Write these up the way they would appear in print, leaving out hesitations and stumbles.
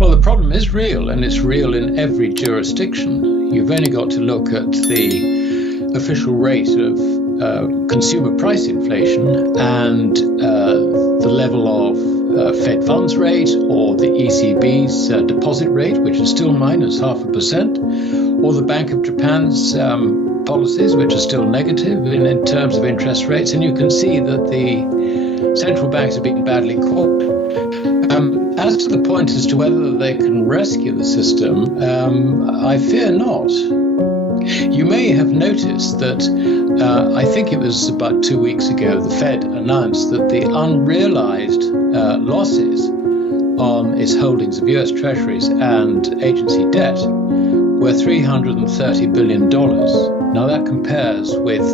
Well, the problem is real, and it's real in every jurisdiction. You've only got to look at the official rate of consumer price inflation and the level of Fed funds rate, or the ECB's deposit rate, which is still minus 0.5%, or the Bank of Japan's policies, which are still negative in terms of interest rates. And you can see that the central banks have been badly caught. As to the point as to whether they can rescue the system, I fear not. You may have noticed that I think it was about 2 weeks ago, the Fed announced that the unrealized losses on its holdings of US Treasuries and agency debt were $330 billion. Now that compares with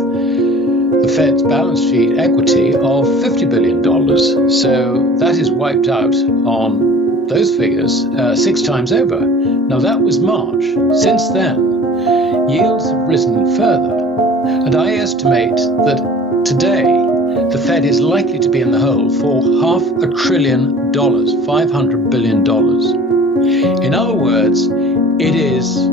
the Fed's balance sheet equity of $50 billion. So that is wiped out on those figures 6 times over. Now that was March. Since then, yields have risen further. And I estimate that today the Fed is likely to be in the hole for $500 billion, $500 billion. In other words, it is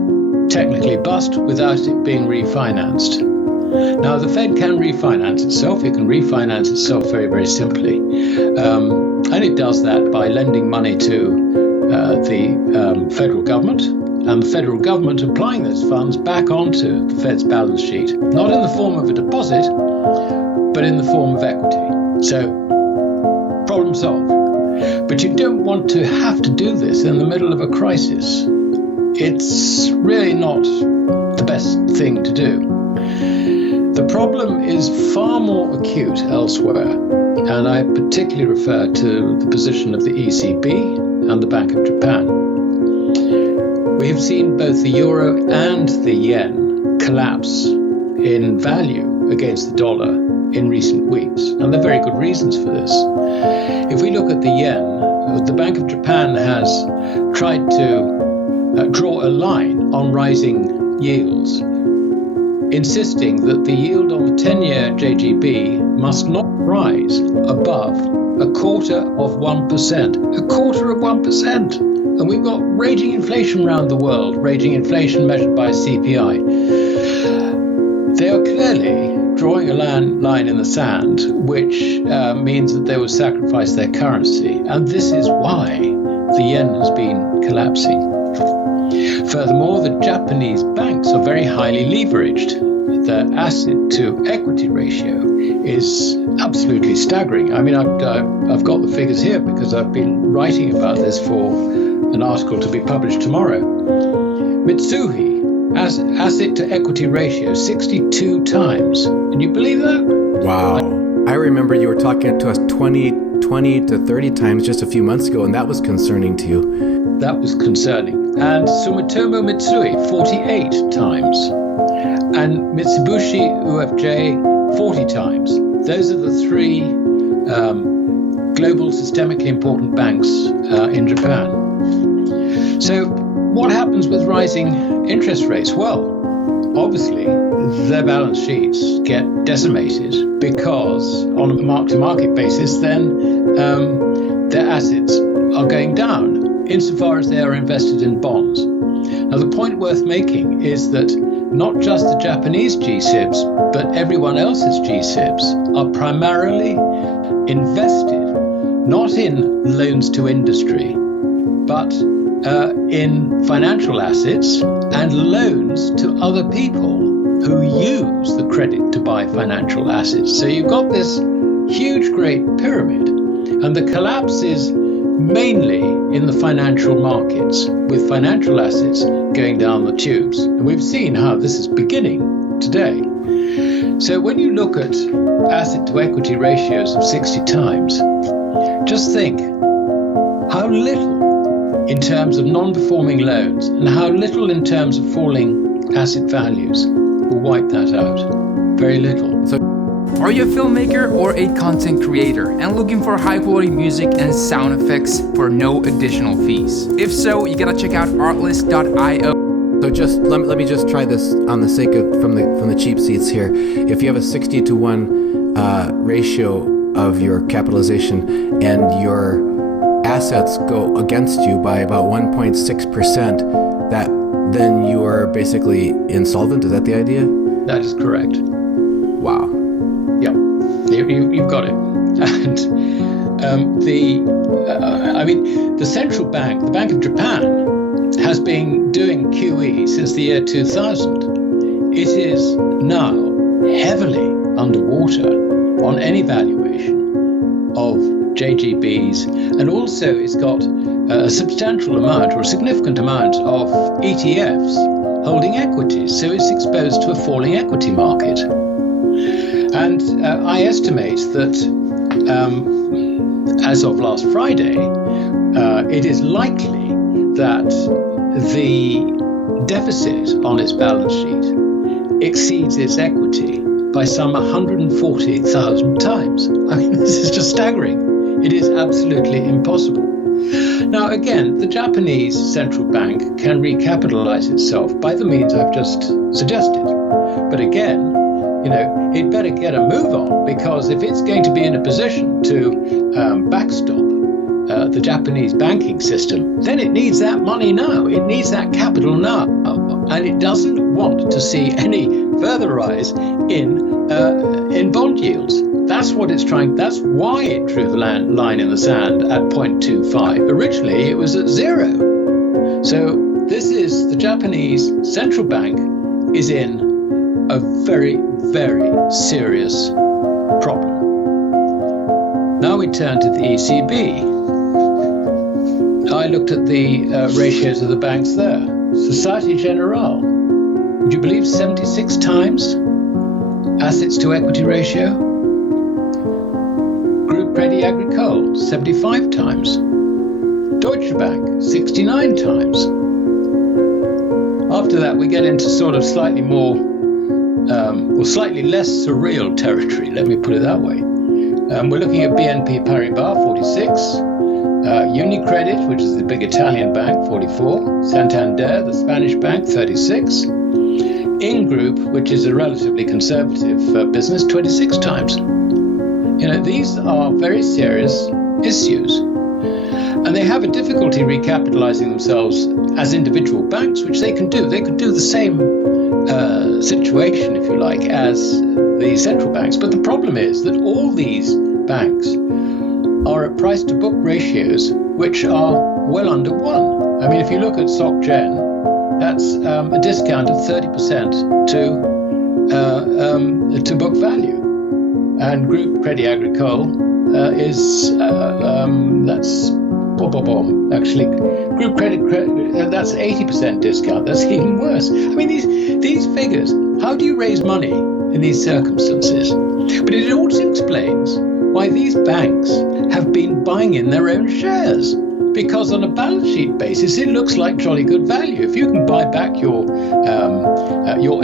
technically bust without it being refinanced. Now, the Fed can refinance itself. It can refinance itself very, very simply. And it does that by lending money to the federal government, and the federal government applying those funds back onto the Fed's balance sheet, not in the form of a deposit, but in the form of equity. So, problem solved. But you don't want to have to do this in the middle of a crisis. It's really not the best thing to do. The problem is far more acute elsewhere, and I particularly refer to the position of the ECB and the Bank of Japan. We have seen both the euro and the yen collapse in value against the dollar in recent weeks, and there are very good reasons for this. If we look at the yen, the Bank of Japan has tried to draw a line on rising yields, insisting that the yield on the 10-year JGB must not rise above 0.25%. 0.25%! And we've got raging inflation around the world, raging inflation measured by CPI. They are clearly drawing a line in the sand, which means that they will sacrifice their currency. And this is why the yen has been collapsing. Furthermore, the Japanese banks are very highly leveraged. Their asset-to-equity ratio is absolutely staggering. I mean, I've got the figures here because I've been writing about this for an article to be published tomorrow. Mitsui, asset-to-equity ratio, 62 times. Can you believe that? Wow. I remember you were talking to us 20 to 30 times just a few months ago, and that was concerning to you. That was concerning. And Sumitomo Mitsui, 48 times. And Mitsubishi UFJ, 40 times. Those are the 3 global systemically important banks in Japan. So what happens with rising interest rates? Well, obviously, their balance sheets get decimated because on a mark-to-market basis, then their assets are going down insofar as they are invested in bonds. Now, the point worth making is that not just the Japanese G-SIBs, but everyone else's G-SIBs are primarily invested not in loans to industry, but in financial assets and loans to other people who use the credit to buy financial assets. So you've got this huge, great pyramid, and the collapse is mainly in the financial markets, with financial assets going down the tubes. And we've seen how this is beginning today. So when you look at asset to equity ratios of 60 times, just think how little in terms of non-performing loans and how little in terms of falling asset values will wipe that out. Very little. So, are you a filmmaker or a content creator and looking for high quality music and sound effects for no additional fees? If so, you gotta check out artlist.io. So just let me just try this on the sake of from the cheap seats here. If you have a 60-to-1 ratio of your capitalization and your assets go against you by about 1.6%, that then you are basically insolvent. Is that the idea? That is correct. Wow. Yeah, you've got it. And the central bank, the Bank of Japan, has been doing QE since the year 2000. It is now heavily underwater on any valuation of JGBs, and also it's got a substantial amount or a significant amount of ETFs holding equities, so it's exposed to a falling equity market. And I estimate that as of last Friday, it is likely that the deficit on its balance sheet exceeds its equity by some 140,000 times. I mean, this is just staggering. It is absolutely impossible. Now, again, the Japanese central bank can recapitalize itself by the means I've just suggested. But again, it better get a move on, because if it's going to be in a position to backstop the Japanese banking system, then it needs that money now. It needs that capital now. And it doesn't want to see any further rise in bond yields. That's what it's trying. That's why it drew the line in the sand at 0.25. Originally, it was at 0. So this is the Japanese central bank is in a very, very serious problem. Now we turn to the ECB. I looked at the ratios of the banks there. Societe Generale, would you believe 76 times assets to equity ratio? Groupe Crédit Agricole, 75 times. Deutsche Bank, 69 times. After that, we get into sort of slightly more, or slightly less surreal territory, let me put it that way. We're looking at BNP Paribas, 46. Unicredit, which is the big Italian bank, 44. Santander, the Spanish bank, 36. Ingroup, which is a relatively conservative business, 26 times. These are very serious issues. And they have a difficulty recapitalizing themselves as individual banks, which they can do. They could do the same situation, if you like, as the central banks. But the problem is that all these banks are at price-to-book ratios which are well under 1. I mean, if you look at SocGen, that's a discount of 30% to book value. And Groupe Crédit Agricole is, that's, actually, Groupe Crédit, that's 80% discount. That's even worse. I mean, these figures, how do you raise money in these circumstances? But it also explains why these banks have been buying in their own shares, because on a balance sheet basis, it looks like jolly good value. If you can buy back your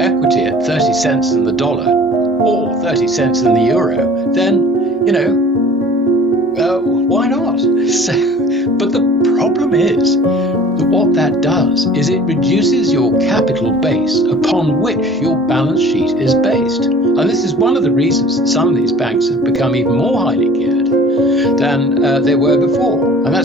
equity at 30 cents in the dollar or 30 cents in the euro, then, why not? But the problem is that what that does is it reduces your capital base upon which your balance sheet is based. And this is one of the reasons that some of these banks have become even more highly geared than they were before.